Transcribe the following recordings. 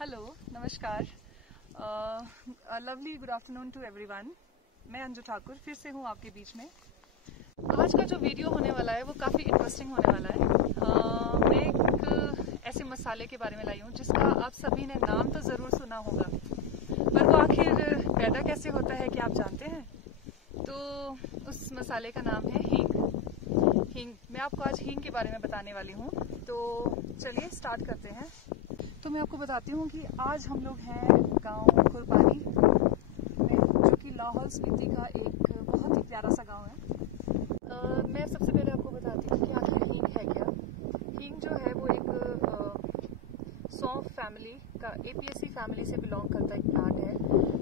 Hello, नमस्कार। Lovely good afternoon to everyone. मैं अंजू ठाकुर फिर से हूँ आपके बीच में। आज का जो वीडियो होने वाला है वो काफ़ी इंटरेस्टिंग होने वाला है। मैं एक ऐसे मसाले के बारे में लाई हूँ जिसका आप सभी ने नाम तो ज़रूर सुना होगा, पर वो आखिर पैदा कैसे होता है क्या आप जानते हैं? तो उस मसाले का नाम है हींग। हींग, मैं आपको आज हींग के बारे में बताने वाली हूँ। तो चलिए स्टार्ट करते हैं। तो मैं आपको बताती हूँ कि आज हम लोग हैं गांव खुरपानी में, जो कि लाहौल स्पीति का एक बहुत ही प्यारा सा गांव है। मैं सबसे पहले आपको बताती हूँ कि आखिर हींग है क्या। हींग जो है वो एक सौंफ फैमिली का एपियेसी फैमिली से बिलोंग करता एक प्लांट है,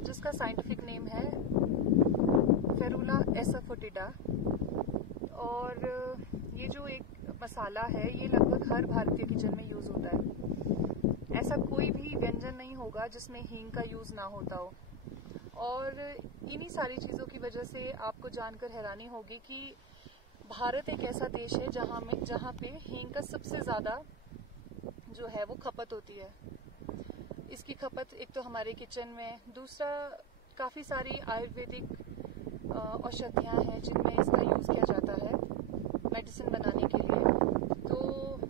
जिसका साइंटिफिक नेम है फेरुला एसाफोटिडा। और ये जो एक मसाला है ये लगभग हर भारतीय किचन में यूज होता है। ऐसा कोई भी व्यंजन नहीं होगा जिसमें हींग का यूज ना होता हो। और इन्हीं सारी चीजों की वजह से आपको जानकर हैरानी होगी कि भारत एक ऐसा देश है जहाँ पे हींग का सबसे ज्यादा जो है वो खपत होती है। इसकी खपत एक तो हमारे किचन में, दूसरा काफी सारी आयुर्वेदिक औषधियां हैं जिनमें इसका यूज किया जाता है मेडिसिन बनाने के लिए। तो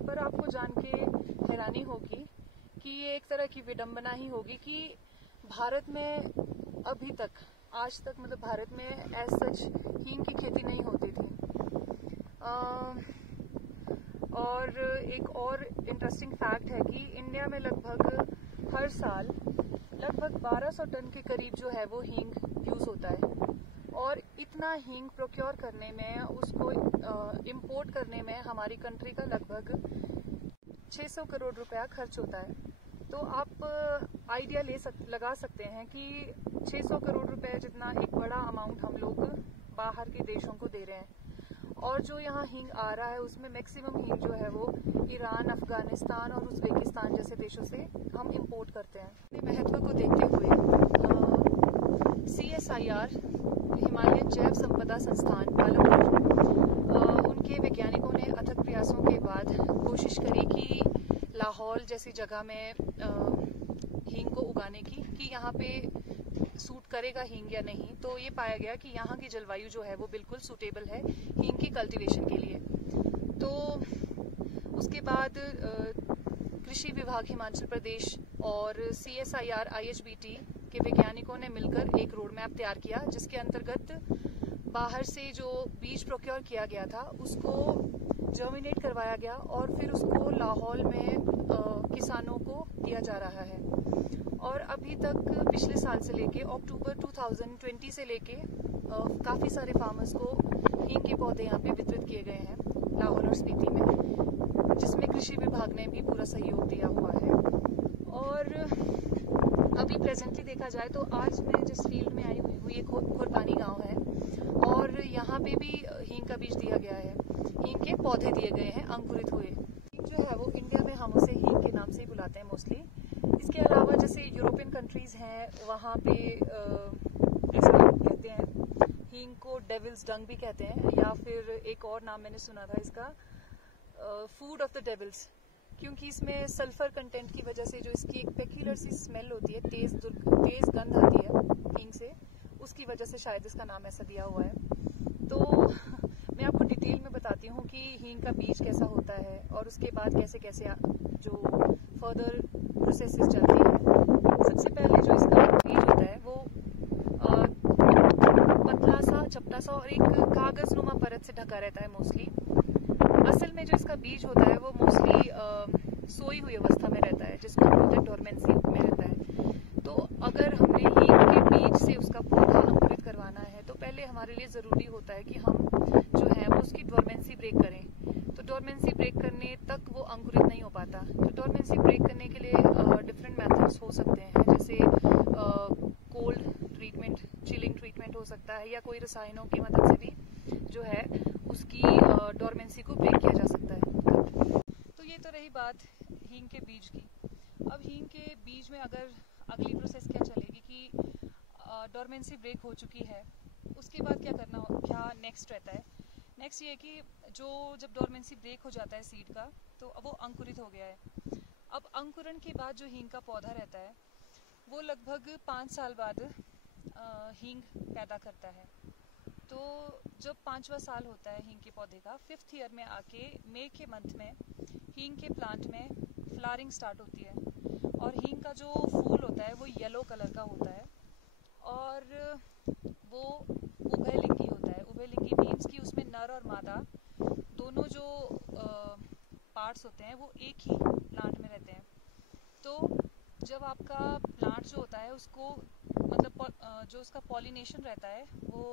पर आपको जान के हैरानी होगी कि ये एक तरह की विडंबना ही होगी कि भारत में अभी तक, आज तक मतलब भारत में एज सच हींग की खेती नहीं होती थी। और एक और इंटरेस्टिंग फैक्ट है कि इंडिया में लगभग हर साल लगभग 1200 टन के करीब जो है वो हींग यूज होता है। और इतना हींग प्रोक्योर करने में, उसको इंपोर्ट करने में हमारी कंट्री का लगभग 600 करोड़ रुपया खर्च होता है। तो आप आइडिया लगा सकते हैं कि 600 करोड़ रुपए जितना एक बड़ा अमाउंट हम लोग बाहर के देशों को दे रहे हैं। और जो यहाँ हींग आ रहा है उसमें मैक्सिमम हींग जो है वो ईरान, अफगानिस्तान और उज़्बेकिस्तान जैसे देशों से हम इंपोर्ट करते हैं। महत्व को देखते हुए CSIR हिमालयन जैव संपदा संस्थान पालमपुर, उनके वैज्ञानिकों ने अथक प्रयासों के बाद कोशिश करी कि लाहौल जैसी जगह में हींग को उगाने की, कि यहाँ पे सूट करेगा हींग या नहीं। तो ये पाया गया कि यहाँ की जलवायु जो है वो बिल्कुल सूटेबल है हींग की कल्टीवेशन के लिए। तो उसके बाद कृषि विभाग हिमाचल प्रदेश और CSIR IHBT के वैज्ञानिकों ने मिलकर एक रोड मैप तैयार किया, जिसके अंतर्गत बाहर से जो बीज प्रोक्योर किया गया था उसको जर्मिनेट करवाया गया और फिर उसको लाहौल में किसानों को दिया जा रहा है। और अभी तक पिछले साल से लेके अक्टूबर 2020 से लेके काफी सारे फार्मर्स को हींग के पौधे यहाँ पे वितरित किए गए हैं लाहौल और स्पीति में, जिसमें कृषि विभाग ने भी पूरा सहयोग दिया हुआ है। और अभी प्रेजेंटली देखा जाए तो आज मैं जिस फील्ड में आई हुई ये खुरपानी गांव है, और यहाँ पे भी हींग का बीज दिया गया है, हींग के पौधे दिए गए हैं अंकुरित हुए। हींग जो है वो इंडिया में हम उसे हींग के नाम से ही बुलाते हैं मोस्टली। इसके अलावा जैसे यूरोपियन कंट्रीज हैं, वहाँ पे ऐसा कहते हैं, हींग को डेविल्स डंग भी कहते हैं, या फिर एक और नाम मैंने सुना था इसका, फूड ऑफ द डेविल्स, क्योंकि इसमें सल्फर कंटेंट की वजह से जो इसकी एक पेक्यूलर सी स्मेल होती है, तेज गंध आती है हींग से, उसकी वजह से शायद इसका नाम ऐसा दिया हुआ है। तो मैं आपको डिटेल में बताती हूँ कि हींग का बीज कैसा होता है और उसके बाद कैसे कैसे जो फर्दर प्रोसेसेस चलती हैं। सबसे पहले जो इसका बीज होता है वो पतला सा, चपटा सा और एक कागजनुमा परत से ढका रहता है मोस्टली। असल में जो इसका बीज होता है वो मोस्टली सोई हुई अवस्था में रहता है, जिसको हम बोलते हैं डोरमेंसी में रहता है। तो अगर हमने हींग के बीज से उसका पौधा अंकुरित करवाना है तो पहले हमारे लिए जरूरी होता है कि हम जो है वो उसकी डोरमेंसी ब्रेक करें। तो डोरमेंसी ब्रेक करने तक वो अंकुरित नहीं हो पाता। तो डोरमेंसी ब्रेक करने के लिए डिफरेंट मेथड्स हो सकते हैं, जैसे कोल्ड ट्रीटमेंट, चिलिंग ट्रीटमेंट हो सकता है, या कोई रसायनों की मदद से भी जो है उसकी डोरमेंसी को ब्रेक किया जा सकता है। तो ये तो रही बात हींग के बीज की। अब हींग के बीज में अगर अगली प्रोसेस क्या चलेगी कि डोरमेंसी ब्रेक हो चुकी है, उसके बाद क्या नेक्स्ट रहता है। नेक्स्ट ये कि जो जब डोरमेंसी ब्रेक हो जाता है सीड का, तो वो अंकुरित हो गया है, अब अंकुरण के बाद जो हींग का पौधा रहता है वो लगभग 5 साल बाद हींग पैदा करता है। तो जब 5वां साल होता है हींग के पौधे का, 5th ईयर में आके मई के मंथ में हींग के प्लांट में फ्लावरिंग स्टार्ट होती है और हींग का जो फूल होता है वो येलो कलर का होता है और वो उभयलिंगी होता है। उभयलिंगी मीन्स कि उसमें नर और मादा दोनों जो पार्ट्स होते हैं वो एक ही प्लांट में रहते हैं। तो जब आपका प्लांट जो होता है उसको मतलब जो उसका पॉलिनेशन रहता है वो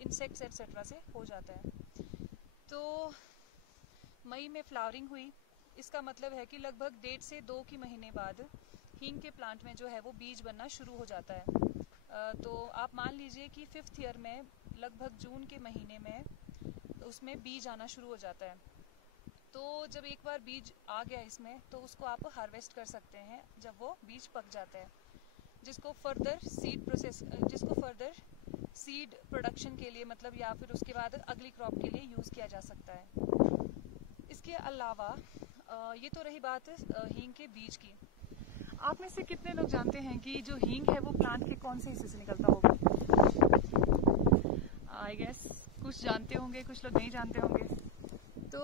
इंसेक्ट्स एटसेट्रा से हो जाता है। तो मई में फ्लावरिंग हुई, इसका मतलब है कि लगभग 1.5 से 2 की महीने बाद हींग के प्लांट में जो है वो बीज बनना शुरू हो जाता है। तो आप मान लीजिए कि 5th ईयर में लगभग जून के महीने में उसमें बीज आना शुरू हो जाता है। तो जब एक बार बीज आ गया इसमें तो उसको आप हार्वेस्ट कर सकते हैं जब वो बीज पक जाता है, जिसको फर्दर सीड प्रोडक्शन के लिए मतलब या फिर उसके बाद अगली क्रॉप के लिए यूज़ किया जा सकता है। इसके अलावा ये तो रही बात हींग के बीज की। आप में से कितने लोग जानते हैं कि जो हींग है वो प्लांट के कौन से हिस्से से निकलता होगा? आई गेस कुछ जानते होंगे, कुछ लोग नहीं जानते होंगे। तो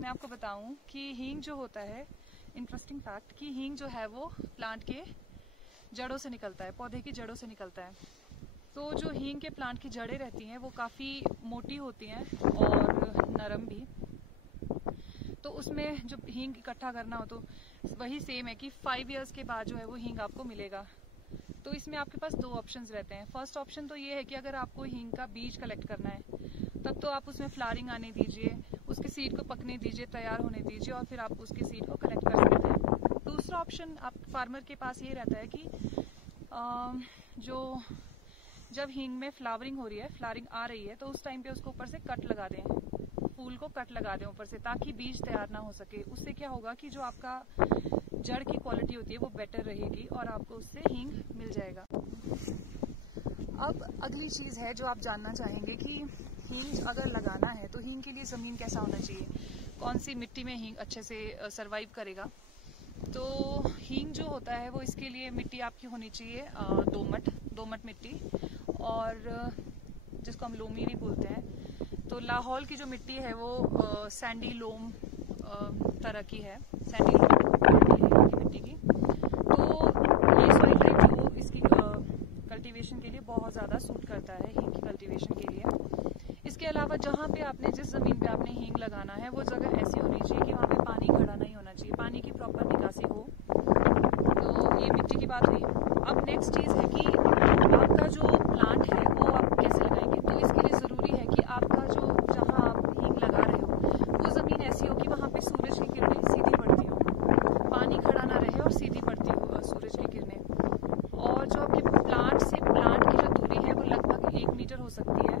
मैं आपको बताऊं कि हींग जो होता है, इंटरेस्टिंग फैक्ट कि हींग जो है वो प्लांट के जड़ों से निकलता है, पौधे की जड़ों से निकलता है। तो जो हींग के प्लांट की जड़ें रहती हैं वो काफ़ी मोटी होती हैं और नरम भी। तो उसमें जब हींग इकट्ठा करना हो तो वही सेम है कि 5 इयर्स के बाद जो है वो हींग आपको मिलेगा। तो इसमें आपके पास 2 ऑप्शंस रहते हैं। फर्स्ट ऑप्शन तो ये है कि अगर आपको हींग का बीज कलेक्ट करना है तब तो आप उसमें फ्लावरिंग आने दीजिए, उसके सीड को पकने दीजिए, तैयार होने दीजिए और फिर आप उसके सीड को कलेक्ट कर सकते हैं। दूसरा ऑप्शन आप फार्मर के पास ये रहता है कि जब हींग में फ्लावरिंग हो रही है, फ्लावरिंग आ रही है, तो उस टाइम पे उसको ऊपर से कट लगा दें, फूल को कट लगा दें ऊपर से, ताकि बीज तैयार ना हो सके। उससे क्या होगा कि जो आपका जड़ की क्वालिटी होती है वो बेटर रहेगी और आपको उससे हींग मिल जाएगा। अब अगली चीज़ है जो आप जानना चाहेंगे कि हींग अगर लगाना है तो हींग के लिए ज़मीन कैसा होना चाहिए, कौन सी मिट्टी में हींग अच्छे से सर्वाइव करेगा। तो हींग जो होता है वो इसके लिए मिट्टी आपकी होनी चाहिए दोमट मिट्टी, और जिसको हम लोमी भी बोलते हैं। तो लाहौल की जो मिट्टी है वो सैंडी लोम तरह की है, सैंडी लोम की मिट्टी की। तो ये सॉइल टाइप जो इसकी कल्टीवेशन के लिए बहुत ज़्यादा सूट करता है, हींग की कल्टीवेशन के लिए। इसके अलावा जहाँ पे आपने जिस ज़मीन पे आपने हींग लगाना है वो जगह ऐसी होनी चाहिए कि वहाँ पे पानी खड़ा नहीं होना चाहिए, पानी की प्रॉपर निकासी हो। तो ये मिट्टी की बात हुई। अब नेक्स्ट चीज़ है कि आपका जो प्लांट है वो आप कैसे लगाएंगे। तो इसके लिए ज़रूरी है कि आपका जो जहाँ आप हींग लगा रहे हो वो ज़मीन ऐसी हो कि वहाँ पे सूरज की किरणें सीधी पड़ती हो, पानी खड़ा ना रहे और सीधी पड़ती हो सूरज की किरणें। और जो आपके प्लांट से प्लांट की जो दूरी है वो लगभग 1 मीटर हो सकती है।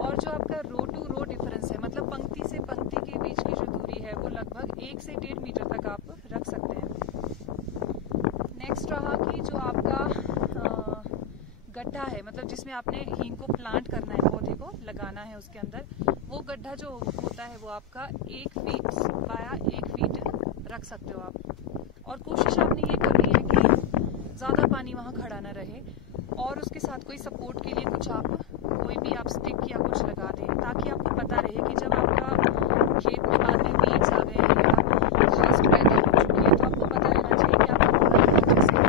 और जो आपका रो टू रो डिफरेंस है, मतलब पंक्ति से पंक्ति के बीच की जो दूरी है वो लगभग 1 से 1.5 मीटर तक आप रख सकते हैं। नेक्स्ट रहा कि जो आपका गड्ढा है, मतलब जिसमें आपने हींग को प्लांट करना है, पौधे को लगाना है, उसके अंदर वो गड्ढा जो होता है वो आपका 1 फीट बाया 1 फीट रख सकते हो आप। और कोशिश आपने ये करनी है कि ज़्यादा पानी वहाँ खड़ा ना रहे और उसके साथ कोई सपोर्ट के लिए कोई भी आप स्टिक या कुछ लगा दें, ताकि आपको पता रहे कि जब आपका खेत में बाद में बीज आ गए हैं या घास पैदा हो चुकी है तो आपको पता रहना चाहिए कि आपका पौधा अच्छे से है।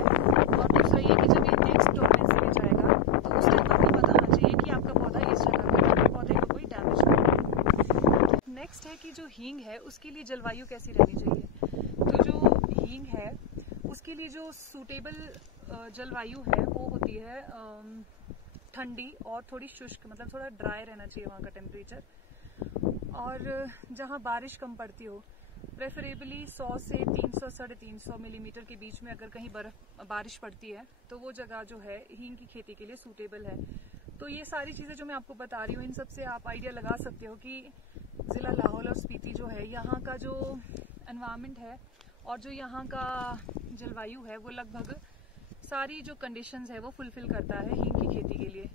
और दूसरा ये कि जब ये नेक्स्ट डोरमेंसी में जाएगा तो उस टाइम आपको पता होना चाहिए कि आपका पौधा इस जगह पर, ताकि पौधे को कोई डैमेज ना हो। नेक्स्ट है कि जो हींग है उसके लिए जलवायु कैसी रहनी चाहिए। तो जो हींग है उसके लिए जो सूटेबल जलवायु है वो होती है ठंडी और थोड़ी शुष्क, मतलब थोड़ा ड्राई रहना चाहिए वहाँ का टेम्परेचर। और जहाँ बारिश कम पड़ती हो, प्रेफरेबली 100 से 300 साढ़े 300 मिलीमीटर के बीच में अगर कहीं बारिश पड़ती है तो वो जगह जो है हींग की खेती के लिए सूटेबल है। तो ये सारी चीज़ें जो मैं आपको बता रही हूँ इन सब से आप आइडिया लगा सकते हो कि ज़िला लाहौल और स्पीति जो है यहाँ का जो एनवायरनमेंट है और जो यहाँ का जलवायु है वो लगभग सारी जो कंडीशंस है वो फुलफिल करता है हींग की खेती के लिए।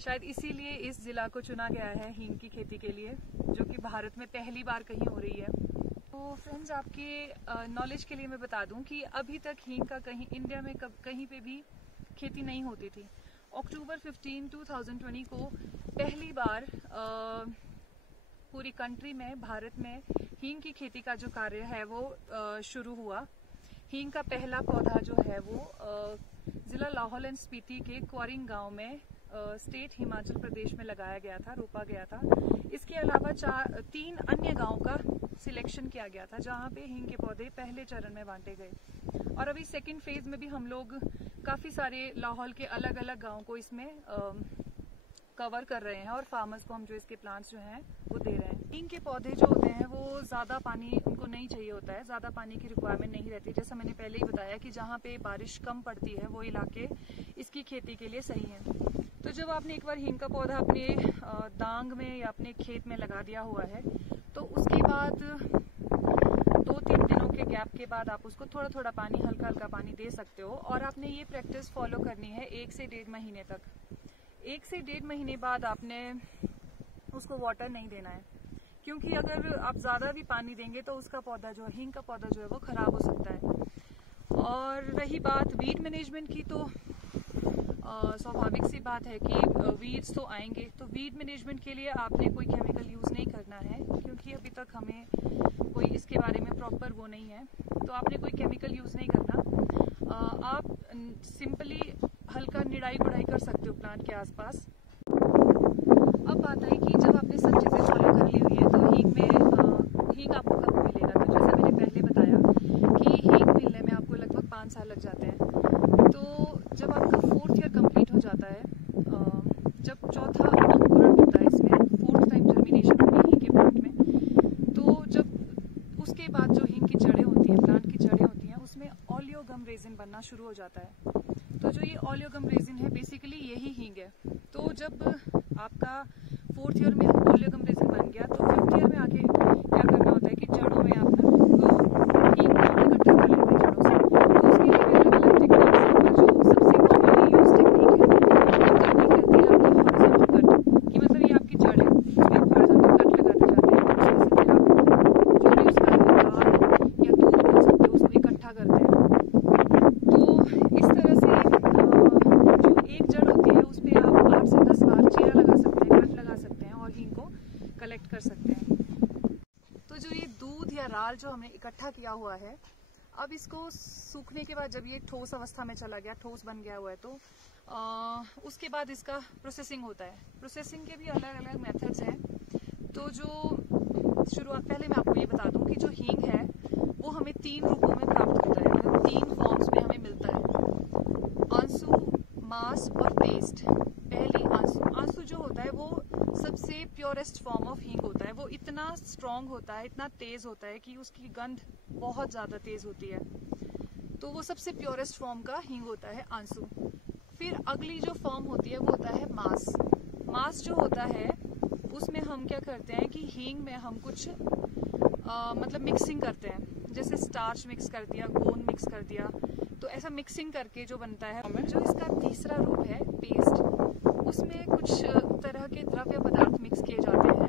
शायद इसीलिए इस ज़िला को चुना गया है हींग की खेती के लिए, जो कि भारत में पहली बार कहीं हो रही है। तो फ्रेंड्स, आपके नॉलेज के लिए मैं बता दूं कि अभी तक हींग का कहीं इंडिया में कहीं पे भी खेती नहीं होती थी। अक्टूबर 15, 2020 को पहली बार पूरी कंट्री में, भारत में हींग की खेती का जो कार्य है वो शुरू हुआ। हींग का पहला पौधा जो है वो जिला लाहौल एंड स्पीति के क्वारिंग गांव में स्टेट हिमाचल प्रदेश में लगाया गया था, रोपा गया था। इसके अलावा 3 अन्य गांवों का सिलेक्शन किया गया था जहां पे हींग के पौधे पहले चरण में बांटे गए। और अभी सेकंड फेज में भी हम लोग काफी सारे लाहौल के अलग अलग गांवों को इसमें कवर कर रहे हैं और फार्मर्स को हम जो इसके प्लांट्स जो हैं वो दे रहे हैं। हींग के पौधे जो होते हैं वो ज्यादा पानी उनको नहीं चाहिए होता है, ज्यादा पानी की रिक्वायरमेंट नहीं रहती। जैसा मैंने पहले ही बताया कि जहाँ पे बारिश कम पड़ती है वो इलाके इसकी खेती के लिए सही हैं। तो जब आपने एक बार हींग का पौधा अपने दांग में या अपने खेत में लगा दिया हुआ है तो उसके बाद 2-3 दिनों के गैप के बाद आप उसको थोड़ा थोड़ा पानी, हल्का हल्का पानी दे सकते हो। और आपने ये प्रैक्टिस फॉलो करनी है 1 से 1.5 महीने तक। 1 से 1.5 महीने बाद आपने उसको वाटर नहीं देना है, क्योंकि अगर आप ज्यादा भी पानी देंगे तो उसका पौधा जो है, हींग का पौधा जो है वो खराब हो सकता है। और रही बात वीड मैनेजमेंट की, तो स्वाभाविक सी बात है कि वीड्स तो आएंगे। तो वीड मैनेजमेंट के लिए आपने कोई केमिकल यूज नहीं करना है, क्योंकि अभी तक हमें कोई इसके बारे में प्रॉपर वो नहीं है। तो आपने कोई केमिकल यूज नहीं करना। आप सिंपली हल्का निड़ाई गुड़ाई कर सकते हो प्लांट के आसपास। अब बात आई कि जब आपने सब चीजें फॉलो कर ली हुई है तो हींग आपको कब मिलेगा। तो जैसे मैंने पहले बताया कि हींग मिलने में आपको लगभग 5 साल लग जाते हैं। तो जब आपका 4th ईयर कंप्लीट हो जाता है, जब चौथा अंकुरण होता है, इसमें 4th टाइम जर्मिनेशन होती है हींग के प्लांट में, तो जब उसके बाद जो हींग की जड़ें होती हैं, प्लांट की जड़ें होती हैं, उसमें ओलियोगम रेजिन बनना शुरू हो जाता है। तो जो ये ओलियोगम रेजिन है बेसिकली यही हींग है। तो जब आपका 4th ईयर में ओलियोगम रेजिन बन गया तो 5th ईयर में आगे क्या करना होता है कि जड़ों में आप हींग को इकट्ठा कर लेते हैं जड़ों से। तो उसके लिए अलग अलग टेक्निक्स हैं, जो सबसे कॉमनली यूज टेक्निक है, एक टेक्निक रहती है आपकी हॉरिजॉन्टल कट, कि मतलब ये आपकी जड़ है, उसमें हॉरिजॉन्टल कट लगाते जाते हैं। उसमें से फिर आप जो भी उसका दाल या दूध बोल सकते हो उसको इकट्ठा करते हैं। तो इस तरह से जो एक जड़ होती है उस पर आप 8 से 10 बार चीरा लगा सकते हैं, कट लगा सकते हैं और हींग को कलेक्ट कर सकते हैं। तो जो ये दूध या राल जो हमने इकट्ठा किया हुआ है, अब इसको सूखने के बाद जब ये ठोस अवस्था में चला गया, ठोस बन गया हुआ है, तो उसके बाद इसका प्रोसेसिंग होता है। प्रोसेसिंग के भी अलग अलग मेथड्स हैं। तो जो शुरुआत, पहले मैं आपको ये बता दूं कि जो हींग है वो हमें 3 रूपों में प्राप्त होता है, मतलब 3 फॉर्म्स में हमें मिलता है, आंसू, मास और पेस्ट। पहली आंसू। आंसू जो होता है वो सबसे प्योरेस्ट फॉर्म ऑफ हींग होता है। वो इतना स्ट्रॉन्ग होता है, इतना तेज होता है कि उसकी गंध बहुत ज्यादा तेज होती है। तो वो सबसे प्योरेस्ट फॉर्म का हींग होता है आंसू। फिर अगली जो फॉर्म होती है वो होता है मास। मास जो होता है उसमें हम क्या करते हैं कि हींग में हम कुछ मतलब मिक्सिंग करते हैं, जैसे स्टार्च मिक्स कर दिया, गोंद मिक्स कर दिया, तो ऐसा मिक्सिंग करके जो बनता है। जो इसका तीसरा रूप है पेस्ट, उसमें कुछ तरह के द्रव्य पदार्थ मिक्स किए जाते हैं।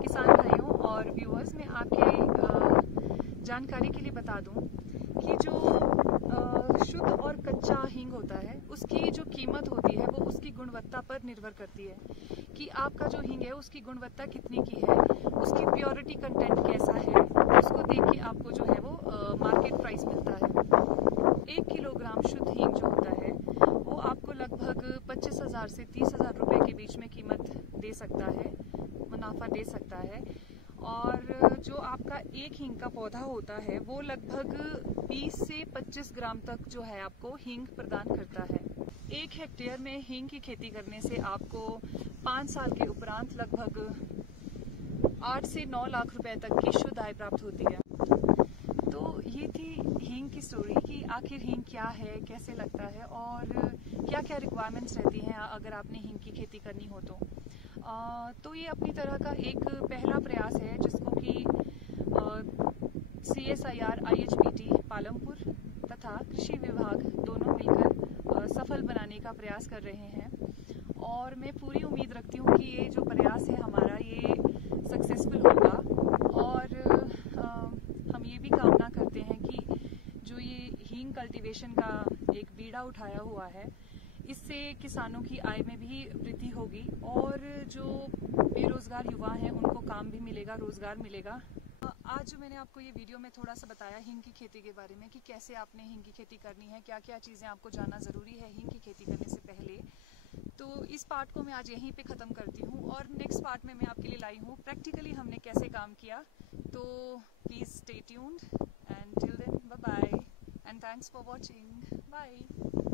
किसान भाइयों और व्यूअर्स, मैं आपके जानकारी के लिए बता दूं कि जो शुद्ध और कच्चा हींग होता है उसकी जो कीमत होती है वो उसकी गुणवत्ता पर निर्भर करती है कि आपका जो हींग है उसकी गुणवत्ता कितनी की है, उसकी प्योरिटी कंटेंट कैसा है, उसको देख के आपको जो है वो मार्केट प्राइस मिलता है। 1 किलोग्राम शुद्ध हींग जो होता है वो आपको लगभग 25,000 से 30,000 रुपए के बीच में कीमत दे सकता है, मुनाफा दे सकता है। और जो आपका एक हींग का पौधा होता है वो लगभग 20 से 25 ग्राम तक जो है आपको हींग प्रदान करता है। 1 हेक्टेयर में हींग की खेती करने से आपको 5 साल के उपरांत लगभग 8 से 9 लाख रुपए तक की शुद्ध आय प्राप्त होती है। तो ये थी हींग की स्टोरी कि आखिर हींग क्या है, कैसे लगता है और क्या क्या रिक्वायरमेंट्स रहती हैं अगर आपने हींग की खेती करनी हो तो ये अपनी तरह का एक पहला प्रयास है जिसको कि CSIR IHBT पालमपुर तथा कृषि विभाग दोनों मिलकर सफल बनाने का प्रयास कर रहे हैं। और मैं पूरी उम्मीद रखती हूँ कि ये जो प्रयास है हमारा ये सक्सेसफुल होगा और हींग कल्टीवेशन का एक बीड़ा उठाया हुआ है। इससे किसानों की आय में भी वृद्धि होगी और जो बेरोजगार युवा हैं उनको काम भी मिलेगा, रोजगार मिलेगा। आज जो मैंने आपको ये वीडियो में थोड़ा सा बताया हींग की खेती के बारे में कि कैसे आपने हींग की खेती करनी है, क्या क्या चीज़ें आपको जानना ज़रूरी है हींग की खेती करने से पहले, तो इस पार्ट को मैं आज यहीं पे ख़त्म करती हूँ और नेक्स्ट पार्ट में मैं आपके लिए लाई हूँ प्रैक्टिकली हमने कैसे काम किया। तो please stay tuned and till then bye bye and thanks for watching. Bye.